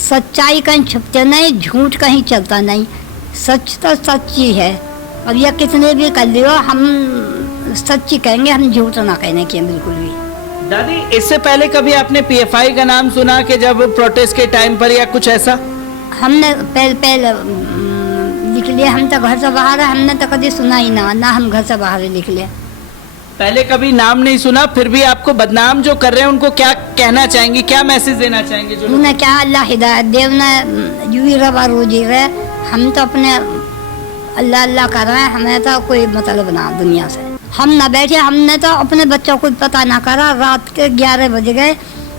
सच्चाई कहीं छुपते नहीं, झूठ कहीं चलता नहीं, सच तो सच ही है। अब यह कितने भी कर लियो, हम सच्ची कहेंगे, हम झूठ ना कहने के बिल्कुल भी। दादी, इससे पहले कभी आपने पीएफआई का नाम सुना कि जब प्रोटेस्ट के टाइम पर या कुछ ऐसा? हमने पहले लिख लिया, हम तो घर से बाहर है, हमने तो कभी सुना ही ना हम घर से बाहर लिख लिया। पहले कभी नाम नहीं सुना, फिर भी आपको बदनाम जो कर रहे हैं उनको क्या कहना चाहेंगे, क्या मैसेज देना चाहेंगे? जो उन्हें क्या अल्लाह हिदायत दे, उन्हें यूं ही रवा रोजी रहे। हम तो अपने अल्लाह अल्लाह कर रहे हैं, हमें तो कोई मतलब ना दुनिया से। हम ना बैठे, हमने तो अपने बच्चों को पता ना करा। रात के 11 बज गए,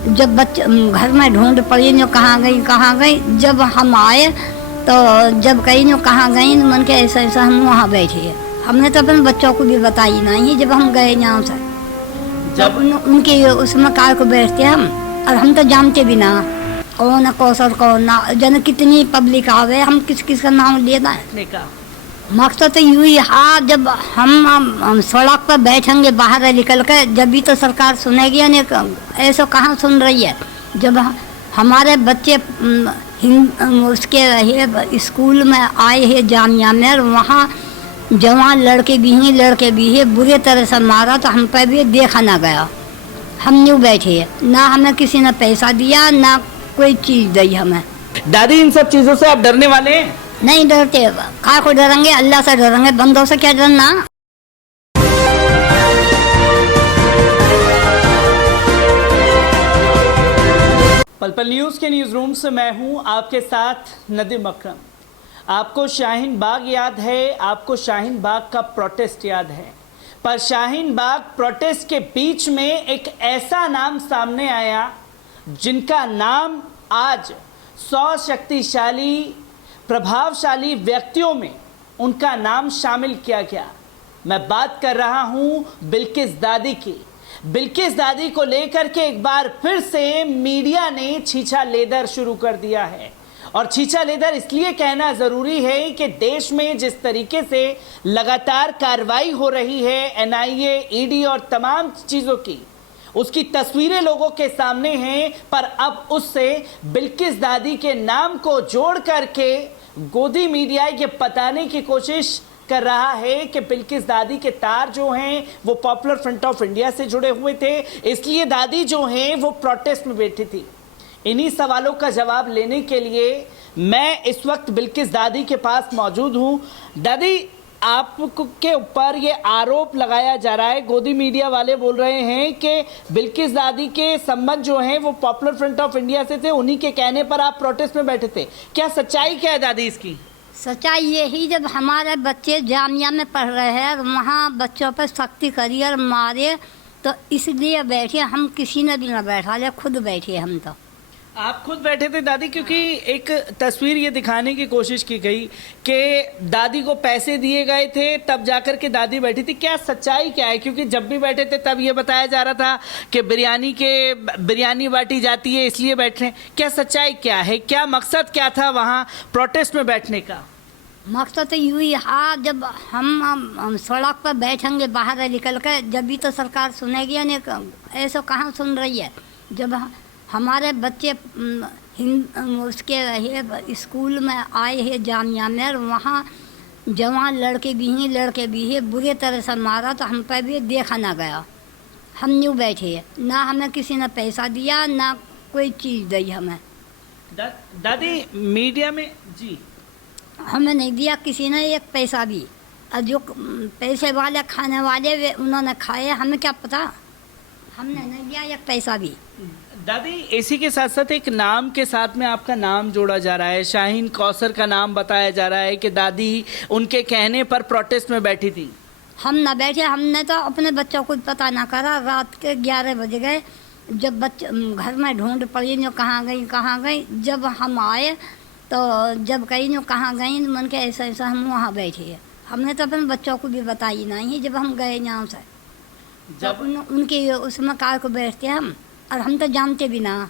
जब बच्चे घर में ढूंढ पड़ी जो कहाँ गई। जब हम आए तो जब कहीं जो कहाँ गई, मन के ऐसा ऐसा हम वहाँ बैठे। हमने तो अपने बच्चों को भी बताई नहीं जब हम गए यहाँ से। जब उनके उसमें कार को बैठते हम, और हम तो जानते भी ना कौन है कौशल कौन ना, जन कितनी पब्लिक आवे, हम किस किस का नाम लेना है। मकसद तो यूँ ही, हाँ, जब हम सड़क पर बैठेंगे बाहर निकल कर, जब भी तो सरकार सुनेगी। यानी ऐसा कहाँ सुन रही है? जब हमारे बच्चे उसके स्कूल में आए हैं जामिया में, और वहाँ जवान लड़के भी हैं, बुरे तरह से मारा, तो हम पर भी देखा ना गया। हम यूँ बैठे हैं, ना हमें किसी ने पैसा दिया, ना कोई चीज़ दी हमें। दादी, इन सब चीजों से आप डरने वाले हैं? नहीं डरते, कहाँ को डरेंगे? अल्लाह से डरेंगे, बंदों से क्या डरना। पल पल न्यूज़ के न्यूज़ रूम से मैं हूं आपके साथ नदीम अकरम। आपको शाहीन बाग याद है, आपको शाहीन बाग का प्रोटेस्ट याद है, पर शाहीन बाग प्रोटेस्ट के बीच में एक ऐसा नाम सामने आया जिनका नाम आज 100 शक्तिशाली प्रभावशाली व्यक्तियों में उनका नाम शामिल किया गया। मैं बात कर रहा हूं बिल्किस दादी की। बिल्किस दादी को लेकर के एक बार फिर से मीडिया ने छीछा लेदर शुरू कर दिया है, और छीछा लेदर इसलिए कहना जरूरी है कि देश में जिस तरीके से लगातार कार्रवाई हो रही है एनआईए, ईडी और तमाम चीजों की, उसकी तस्वीरें लोगों के सामने हैं, पर अब उससे बिल्किस दादी के नाम को जोड़ करके गोदी मीडिया ये बताने की कोशिश कर रहा है कि बिल्किस दादी के तार जो हैं वो पॉपुलर फ्रंट ऑफ इंडिया से जुड़े हुए थे, इसलिए दादी जो हैं वो प्रोटेस्ट में बैठी थी। इन्हीं सवालों का जवाब लेने के लिए मैं इस वक्त बिल्किस दादी के पास मौजूद हूं। दादी, आपके ऊपर ये आरोप लगाया जा रहा है, गोदी मीडिया वाले बोल रहे हैं कि बिल्किस दादी के संबंध जो हैं वो पॉपुलर फ्रंट ऑफ इंडिया से थे, उन्हीं के कहने पर आप प्रोटेस्ट में बैठे थे। क्या सच्चाई क्या है दादी इसकी? सच्चाई यही, जब हमारे बच्चे जामिया में पढ़ रहे हैं, वहाँ बच्चों पर सख्ती करी और मारे, तो इसलिए बैठे। हम किसी ने भी ना बैठा ले, खुद बैठे हम तो। आप खुद बैठे थे दादी? क्योंकि एक तस्वीर ये दिखाने की कोशिश की गई कि दादी को पैसे दिए गए थे तब जाकर के दादी बैठी थी। क्या सच्चाई क्या है? क्योंकि जब भी बैठे थे तब ये बताया जा रहा था कि बिरयानी बांटी जाती है इसलिए बैठ रहे हैं। क्या सच्चाई क्या है? क्या मकसद क्या था वहाँ प्रोटेस्ट में बैठने का? मकसद तो यूँ ही, हाँ, जब हम सड़क पर बैठेंगे बाहर निकल कर, जब भी तो सरकार सुनेगी। यानी ऐसा कहाँ सुन रही है? जब हमारे बच्चे उसके स्कूल में आए हैं जामिया में, और वहाँ जवान लड़के भी हैं, बुरे तरह से मारा, तो हम पर भी देखा ना गया। हम यूँ बैठे हैं, ना हमें किसी ने पैसा दिया, ना कोई चीज़ दी हमें। दादी, मीडिया में जी हमें नहीं दिया किसी ने एक पैसा भी, और जो पैसे वाले खाने वाले वे उन्होंने खाए, हमें क्या पता। हमने नहीं दिया एक पैसा भी। दादी, इसी के साथ साथ एक नाम के साथ में आपका नाम जोड़ा जा रहा है, शाहीन कौसर का नाम बताया जा रहा है कि दादी उनके कहने पर प्रोटेस्ट में बैठी थी। हम ना बैठे, हमने तो अपने बच्चों को पता ना करा। रात के 11 बज गए, जब बच्चे घर में ढूंढ पड़ी जो कहाँ गई। जब हम आए तो जब कहीं जो कहाँ गई, मन के ऐसा ऐसा हम वहाँ बैठे। हमने तो अपने बच्चों को भी बताई नहीं जब हम गए यहाँ से। जब उनके उसमें कार को बैठते हम, और हम तो जानते भी ना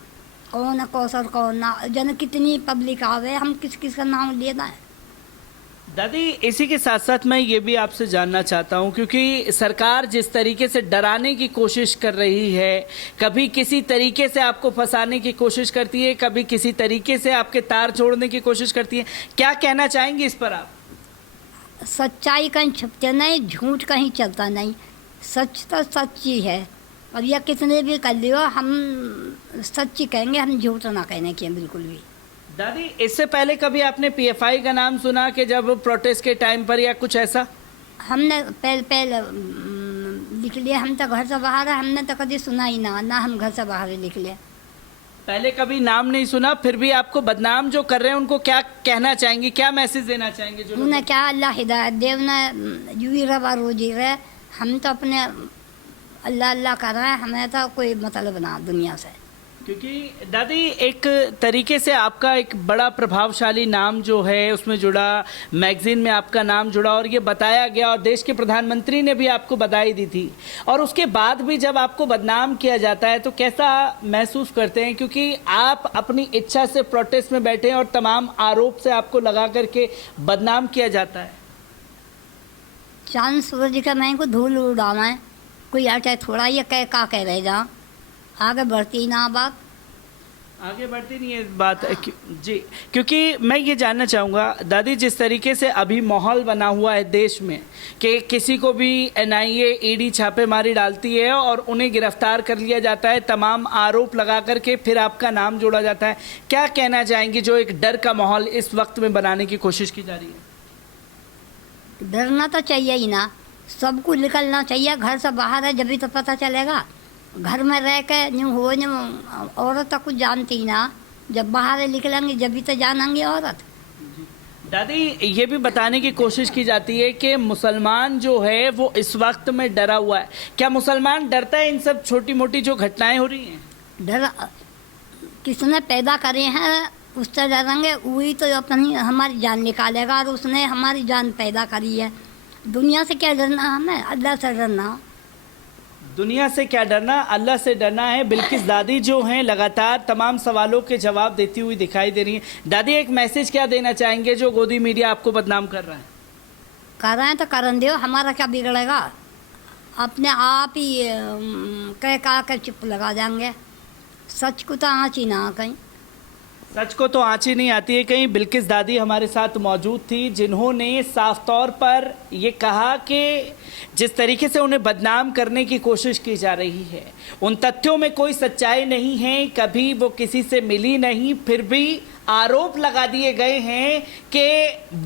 कौन है कौशल कौन ना, जन कितनी पब्लिक आवे, हम किस किस का नाम लेना है। दादी, इसी के साथ साथ मैं ये भी आपसे जानना चाहता हूँ, क्योंकि सरकार जिस तरीके से डराने की कोशिश कर रही है, कभी किसी तरीके से आपको फंसाने की कोशिश करती है, कभी किसी तरीके से आपके तार जोड़ने की कोशिश करती है, क्या कहना चाहेंगे इस पर आप? सच्चाई कहीं छुपते नहीं, झूठ कहीं चलता नहीं। सच तो सच्ची है, और यह कितने भी कर लियो, हम सच्ची कहेंगे, हम झूठ ना कहने की बिल्कुल भी। दादी, इससे पहले कभी आपने पीएफआई का नाम सुना कि जब प्रोटेस्ट के टाइम पर या कुछ ऐसा? हमने पहले लिख लिया, हम तो घर से बाहर है, हमने तो कभी सुना ही ना हम घर से बाहर लिख लिया। पहले कभी नाम नहीं सुना, फिर भी आपको बदनाम जो कर रहे हैं उनको क्या कहना चाहेंगे, क्या मैसेज देना चाहेंगे? जो उन्हें क्या अल्लाह हिदायत दे, उन्हें यूँ ही रवा रोजी रहे। हम तो अपने अल्लाह अल्लाह कर रहे हैं, हमें तो कोई मतलब ना दुनिया से। क्योंकि दादी, एक तरीके से आपका एक बड़ा प्रभावशाली नाम जो है उसमें जुड़ा, मैगजीन में आपका नाम जुड़ा, और ये बताया गया, और देश के प्रधानमंत्री ने भी आपको बधाई दी थी, और उसके बाद भी जब आपको बदनाम किया जाता है तो कैसा महसूस करते हैं? क्योंकि आप अपनी इच्छा से प्रोटेस्ट में बैठे हैं और तमाम आरोप से आपको लगा करके बदनाम किया जाता है। चांद सूरज का मैं को धूल उड़ाना है, कोई आटे थोड़ा ये कह रह जा, आगे बढ़ती ना बात, आगे बढ़ती नहीं है बात। जी, क्योंकि मैं ये जानना चाहूँगा दादी, जिस तरीके से अभी माहौल बना हुआ है देश में कि किसी को भी एनआईए ईडी छापेमारी डालती है और उन्हें गिरफ्तार कर लिया जाता है, तमाम आरोप लगा करके फिर आपका नाम जोड़ा जाता है, क्या कहना चाहेंगी जो एक डर का माहौल इस वक्त में बनाने की कोशिश की जा रही है? डरना तो चाहिए ही ना, सबको निकलना चाहिए, घर से बाहर है जब भी तो पता चलेगा। घर में रह के न्यू हो न्यू औरत तो कुछ जानती ही ना, जब बाहर निकलेंगे जब भी तो जानेंगे औरत। दादी, ये भी बताने की कोशिश की जाती है कि मुसलमान जो है वो इस वक्त में डरा हुआ है, क्या मुसलमान डरता है इन सब छोटी मोटी जो घटनाएं हो रही हैं? डर किसने पैदा करे हैं उससे डरेंगे, वही तो अपनी हमारी जान निकालेगा, और उसने हमारी जान पैदा करी है। दुनिया से क्या डरना, हमें अल्लाह से डरना। दुनिया से क्या डरना, अल्लाह से डरना है। बिल्किस दादी जो हैं लगातार तमाम सवालों के जवाब देती हुई दिखाई दे रही हैं। दादी, एक मैसेज क्या देना चाहेंगे जो गोदी मीडिया आपको बदनाम कर रहा है? कर रहे हैं तो करन दो, हमारा क्या बिगड़ेगा, अपने आप ही कह कर चुप लगा जाएंगे। सच को तो आँच ही ना कहीं, सच को तो आँच ही नहीं आती है कहीं। बिल्किस दादी हमारे साथ मौजूद थी, जिन्होंने साफ तौर पर ये कहा कि जिस तरीके से उन्हें बदनाम करने की कोशिश की जा रही है, उन तथ्यों में कोई सच्चाई नहीं है, कभी वो किसी से मिली नहीं, फिर भी आरोप लगा दिए गए हैं कि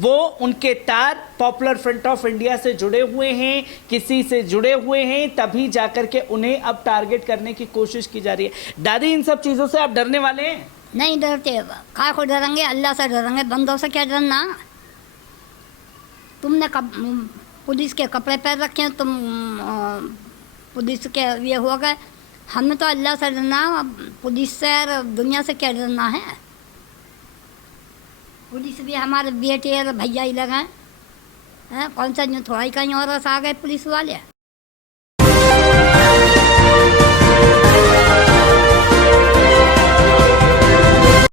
वो उनके तार पॉपुलर फ्रंट ऑफ इंडिया से जुड़े हुए हैं, किसी से जुड़े हुए हैं, तभी जाकर के उन्हें अब टारगेट करने की कोशिश की जा रही है। दादी, इन सब चीज़ों से आप डरने वाले हैं? नहीं डरते, काय को डरेंगे, अल्लाह से डरेंगे, बंदों से क्या डरना। तुमने पुलिस के कपड़े पहन रखे हैं, तुम पुलिस के ये हो गए, हमें तो अल्लाह से डरना, पुलिस से और दुनिया से क्या डरना है। पुलिस भी हमारे बेटे और भैया ही लगे हैं, कौन सा थोड़ा ही कहीं और आ गए पुलिस वाले।